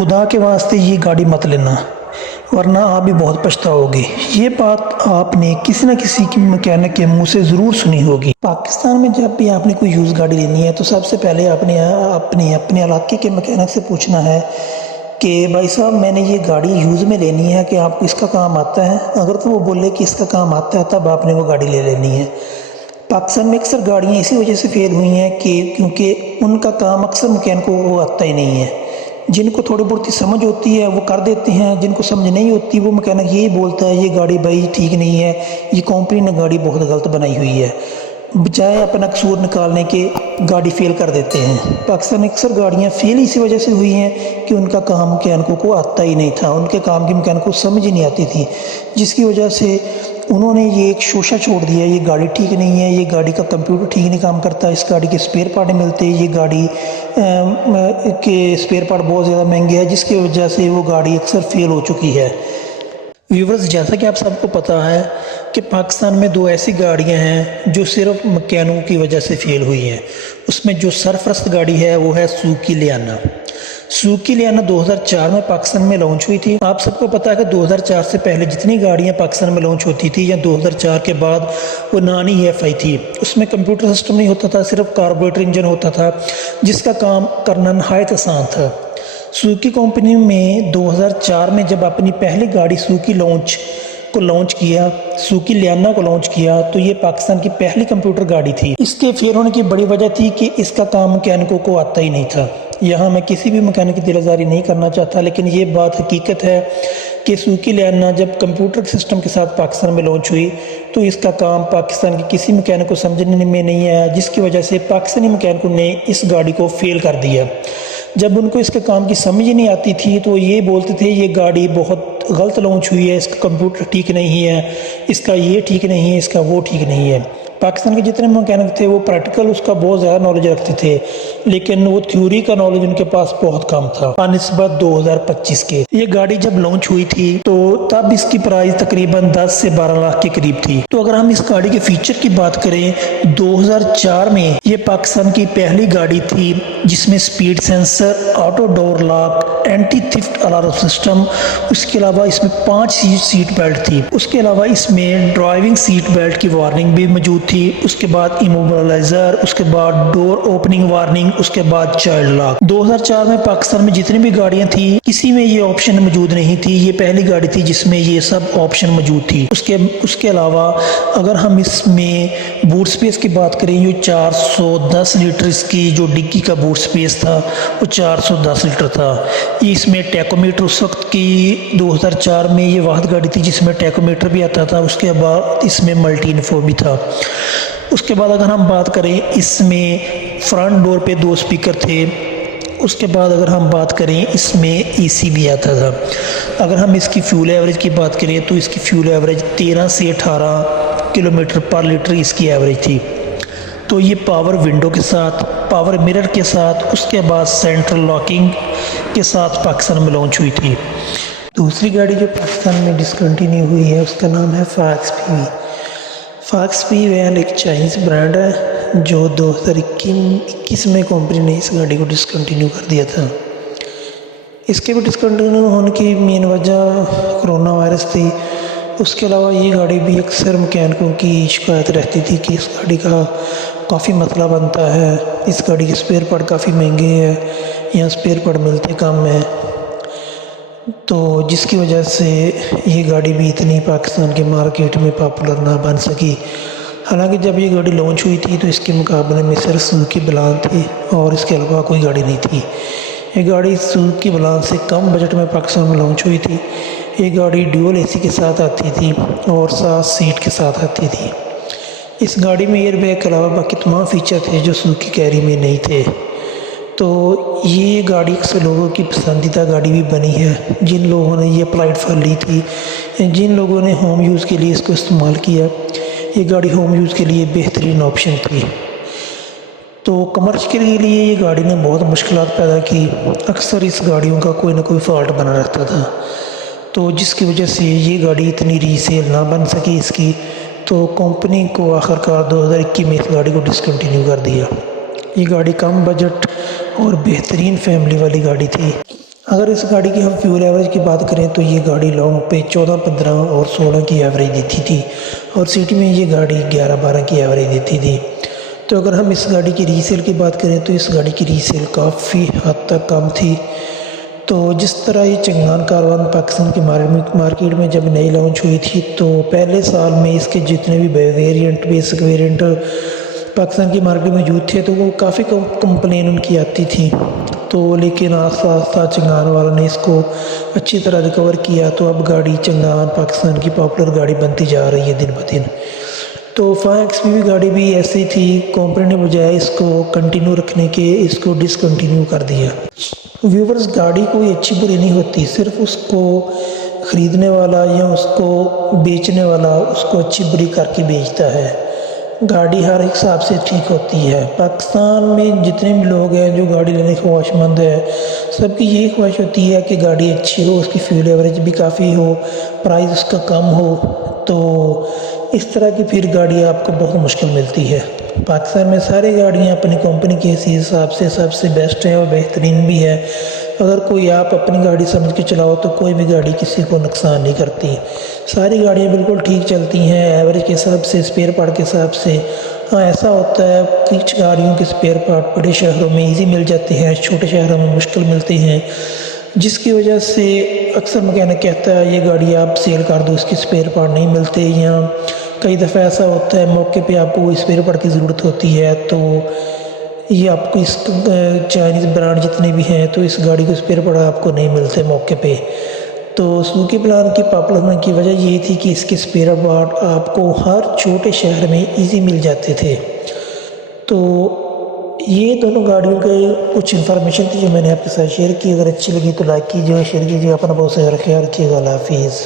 خدا کے واسطے یہ گاڑی مت لینا، ورنہ آپ بھی بہت پچھتاؤ گے۔ یہ بات آپ نے کسی نہ کسی کی مکینک کے منہ سے ضرور سنی ہوگی۔ پاکستان میں جب بھی آپ نے کوئی یوز گاڑی لینی ہے تو سب سے پہلے آپ نے اپنے علاقے کے مکینک سے پوچھنا ہے کہ بھائی صاحب میں نے یہ گاڑی یوز میں لینی ہے کہ آپ کو اس کا کام آتا ہے؟ اگر تو وہ بولے کہ اس کا کام آتا ہے تب آپ نے وہ گاڑی لے لینی ہے۔ پاکستان میں اکثر گاڑیاں اسی وجہ سے فیل ہوئی ہیں کہ کیونکہ ان کا کام اکثر مکینکوں کو آتا ہی نہیں ہے۔ جن کو تھوڑی بہت سمجھ ہوتی ہے وہ کر دیتے ہیں، جن کو سمجھ نہیں ہوتی وہ مکینک یہی بولتا ہے یہ گاڑی بھائی ٹھیک نہیں ہے، یہ کمپنی نے گاڑی بہت غلط بنائی ہوئی ہے، بجائے اپنا قصور نکالنے کے گاڑی فیل کر دیتے ہیں۔ پاکستان میں اکثر گاڑیاں فیل اسی وجہ سے ہوئی ہیں کہ ان کا کام مکینکوں کو آتا ہی نہیں تھا، ان کے کام کی مکینکوں کو سمجھ ہی نہیں آتی تھی، جس کی وجہ سے انہوں نے یہ ایک شوشہ چھوڑ دیا، یہ گاڑی ٹھیک نہیں ہے، یہ گاڑی کا کمپیوٹر ٹھیک نہیں کام کرتا، اس گاڑی کے اسپیئر پارٹ نہیں ملتے، یہ گاڑی کے اسپیئر پارٹ بہت زیادہ مہنگے ہیں، جس کی وجہ سے وہ گاڑی اکثر فیل ہو چکی ہے۔ ویورز، جیسا کہ آپ سب کو پتہ ہے کہ پاکستان میں دو ایسی گاڑیاں ہیں جو صرف مکینکوں کی وجہ سے فیل ہوئی ہیں۔ اس میں جو سرفرست گاڑی ہے وہ ہے سوزوکی لیانا۔ سوزوکی لیانا 2004 میں پاکستان میں لانچ ہوئی تھی۔ آپ سب کو پتہ ہے کہ 2004 سے پہلے جتنی گاڑیاں پاکستان میں لانچ ہوتی تھی یا 2004 کے بعد وہ نان ہی ایف آئی تھی۔ اس میں کمپیوٹر سسٹم نہیں ہوتا تھا، صرف کاربوریٹر انجن ہوتا تھا جس کا کام کرنا نہایت آسان تھا۔ سوزوکی کمپنی میں 2004 میں جب اپنی پہلی گاڑی سوزوکی لیانا کو لانچ کیا تو یہ پاکستان کی پہلی کمپیوٹر گاڑی تھی۔ اس کے فیل ہونے کی بڑی وجہ تھی کہ اس کا کام مکینکوں کو آتا ہی نہیں تھا۔ یہاں میں کسی بھی مکینک کی دل آزاری نہیں کرنا چاہتا، لیکن یہ بات حقیقت ہے کہ سوزوکی لیانا جب کمپیوٹر سسٹم کے ساتھ پاکستان میں لانچ ہوئی تو اس کا کام پاکستان کے کسی مکینک کو سمجھنے میں نہیں آیا، جس کی وجہ سے پاکستانی مکینکوں نے اس گاڑی کو فیل کر دیا۔ جب ان کو اس کے کام کی سمجھ ہی نہیں آتی تھی تو یہ بولتے تھے یہ گاڑی بہت غلط لانچ ہوئی ہے، اس کا کمپیوٹر ٹھیک نہیں ہے، اس کا یہ ٹھیک نہیں ہے، اس کا وہ ٹھیک نہیں ہے۔ پاکستان کے جتنے مکینک تھے وہ پریکٹیکل اس کا بہت زیادہ نالج رکھتے تھے، لیکن وہ تھیوری کا نالج ان کے پاس بہت کم تھا بنسبت 2025 کے۔ یہ گاڑی جب لانچ ہوئی تھی تو تب اس کی پرائز تقریباً 10 سے 12 لاکھ کے قریب تھی۔ تو اگر ہم اس گاڑی کے فیچر کی بات کریں، 2004 میں یہ پاکستان کی پہلی گاڑی تھی جس میں speed sensor, auto door lock, anti theft alarm system, اس کے علاوہ اس میں 5 سیٹ بیلٹ تھی۔ اس کے علاوہ اس میں ڈرائیونگ سیٹ بیلٹ کی وارننگ بھی موجود تھی، اس کے بعد ایموبلائزر، اس کے بعد ڈور اوپننگ وارننگ، اس کے بعد چائلڈ لاک۔ 2004 میں پاکستان میں جتنی بھی گاڑیاں تھیں کسی میں یہ آپشن موجود نہیں تھی، یہ پہلی گاڑی تھی جس میں یہ سب آپشن موجود تھی۔ اس کے علاوہ اگر ہم اس میں بوٹ سپیس کی بات کریں، یہ 410 لیٹر اس کی جو ڈگی کا بوٹ سپیس تھا وہ 410 لیٹر تھا۔ اس میں ٹیکومیٹر اس وقت کی 2004 میں یہ واحد گاڑی تھی جس میں ٹیکومیٹر بھی آتا تھا، اس کے بعد اس میں ملٹی انفو بھی تھا۔ اس کے بعد اگر ہم بات کریں اس میں فرنٹ ڈور پہ 2 اسپیکر تھے۔ اس کے بعد اگر ہم بات کریں اس میں اے سی بھی آتا تھا۔ اگر ہم اس کی فیول ایوریج کی بات کریں تو اس کی فیول ایوریج 13 سے 18 کلومیٹر پر لیٹر اس کی ایوریج تھی۔ تو یہ پاور ونڈو کے ساتھ، پاور مرر کے ساتھ، اس کے بعد سینٹرل لاکنگ کے ساتھ پاکستان میں لانچ ہوئی تھی۔ دوسری گاڑی جو پاکستان میں ڈسکنٹینیو ہوئی ہے اس کا نام ہے فاکس پی وی۔ فاکس پی وین ایک چائنیز برانڈ ہے جو 2021 میں کمپنی نے اس گاڑی کو ڈسکنٹینیو کر دیا تھا۔ اس کے بھی ڈسکنٹینیو ہونے کی مین وجہ کرونا وائرس تھی۔ اس کے علاوہ یہ گاڑی بھی اکثر مکینکوں کی شکایت رہتی تھی کہ اس گاڑی کا کافی مسئلہ بنتا ہے، اس گاڑی کے اسپیئر پارٹ کافی مہنگے ہیں، یہاں اسپیئر پارٹ ملتے کم ہیں، تو جس کی وجہ سے یہ گاڑی بھی اتنی پاکستان کے مارکیٹ میں پاپولر نہ بن سکی۔ حالانکہ جب یہ گاڑی لانچ ہوئی تھی تو اس کے مقابلے میں صرف سوزوکی بلان تھی اور اس کے علاوہ کوئی گاڑی نہیں تھی۔ یہ گاڑی سوزوکی بلان سے کم بجٹ میں پاکستان میں لانچ ہوئی تھی۔ یہ گاڑی ڈیول اے سی کے ساتھ آتی تھی اور 7 سیٹ کے ساتھ آتی تھی۔ اس گاڑی میں ایئر بیگ کے علاوہ باقی تمام فیچر تھے جو سوزوکی کیری میں نہیں تھے۔ تو یہ گاڑی اکثر لوگوں کی پسندیدہ گاڑی بھی بنی ہے، جن لوگوں نے یہ اپلائڈ فار لی تھی، جن لوگوں نے ہوم یوز کے لیے اس کو استعمال کیا، یہ گاڑی ہوم یوز کے لیے بہترین آپشن تھی۔ تو کمرشل کے لیے یہ گاڑی نے بہت مشکلات پیدا کی، اکثر اس گاڑیوں کا کوئی نہ کوئی فالٹ بنا رہتا تھا، تو جس کی وجہ سے یہ گاڑی اتنی ریسیل نہ بن سکی اس کی، تو کمپنی کو آخرکار 2021 میں اس گاڑی کو ڈسکنٹینیو کر دیا۔ یہ گاڑی کم بجٹ اور بہترین فیملی والی گاڑی تھی۔ اگر اس گاڑی کی ہم فیول ایوریج کی بات کریں تو یہ گاڑی لانگ پہ 14، 15 اور 16 کی ایوریج دیتی تھی، اور سٹی میں یہ گاڑی 11، 12 کی ایوریج دیتی تھی۔ تو اگر ہم اس گاڑی کی ریسیل کی بات کریں تو اس گاڑی کی ریسیل کافی حد تک کم تھی۔ تو جس طرح یہ چنگان کاروان پاکستان کی مارکیٹ میں جب نئی لانچ ہوئی تھی تو پہلے سال میں اس کے جتنے بھی ویریئنٹ، بیسک ویریئنٹ پاکستان کی مارکیٹ میں موجود تھے تو وہ کافی کمپلین ان کی آتی تھی، تو لیکن آہستہ آہستہ چنگان والوں نے اس کو اچھی طرح ریکور کیا، تو اب گاڑی چنگان پاکستان کی پاپولر گاڑی بنتی جا رہی ہے دن بدن۔ تو 5XP گاڑی بھی ایسی تھی، کمپنی نے بجائے اس کو کنٹینیو رکھنے کے اس کو ڈسکنٹینیو کر دیا۔ ویورز، گاڑی کوئی اچھی بری نہیں ہوتی، صرف اس کو خریدنے والا یا اس کو بیچنے والا اس کو اچھی بری کر کے بیچتا ہے۔ گاڑی ہر حساب سے ٹھیک ہوتی ہے۔ پاکستان میں جتنے بھی لوگ ہیں جو گاڑی لینے کے خواہش مند ہے، سب کی یہی خواہش ہوتی ہے کہ گاڑی اچھی ہو، اس کی فیول ایوریج بھی کافی ہو، پرائز اس کا کم ہو، تو اس طرح کی پھر گاڑی آپ کو بہت مشکل ملتی ہے۔ پاکستان میں ساری گاڑیاں اپنی کمپنی کے حساب سے سب سے بیسٹ ہے اور بہترین بھی ہے۔ اگر کوئی آپ اپنی گاڑی سمجھ کے چلاؤ تو کوئی بھی گاڑی کسی کو نقصان نہیں کرتی، ساری گاڑیاں بالکل ٹھیک چلتی ہیں ایوریج کے حساب سے، اسپیئر پارٹ کے حساب سے۔ ہاں، ایسا ہوتا ہے کچھ گاڑیوں کے اسپیئر پارٹ بڑے شہروں میں ایزی مل جاتے ہیں، چھوٹے شہروں میں مشکل ملتے ہیں، جس کی وجہ سے اکثر میکینک کہتا ہے یہ گاڑی آپ سیل کر دو، اس کی اسپیئر پارٹ نہیں ملتے، یا کئی دفعہ ایسا ہوتا ہے موقع پہ آپ کو اسپیئر پارٹ کی ضرورت ہوتی ہے تو یہ آپ کو اس چائنیز برانڈ جتنے بھی ہیں تو اس گاڑی کو اسپیئر پارٹ آپ کو نہیں ملتے موقع پہ۔ تو سوزوکی پلان کی پاپولر ہونے کی وجہ یہ تھی کہ اس کے اسپیئر پارٹ آپ کو ہر چھوٹے شہر میں ایزی مل جاتے تھے۔ تو یہ دونوں گاڑیوں کے کچھ انفارمیشن تھی جو میں نے آپ کے ساتھ شیئر کی۔ اگر اچھی لگی تو لائک کیجیے اور شیئر کیجیے، اپنا بہت سارا خیال رکھیے گا۔ اللہ حافظ۔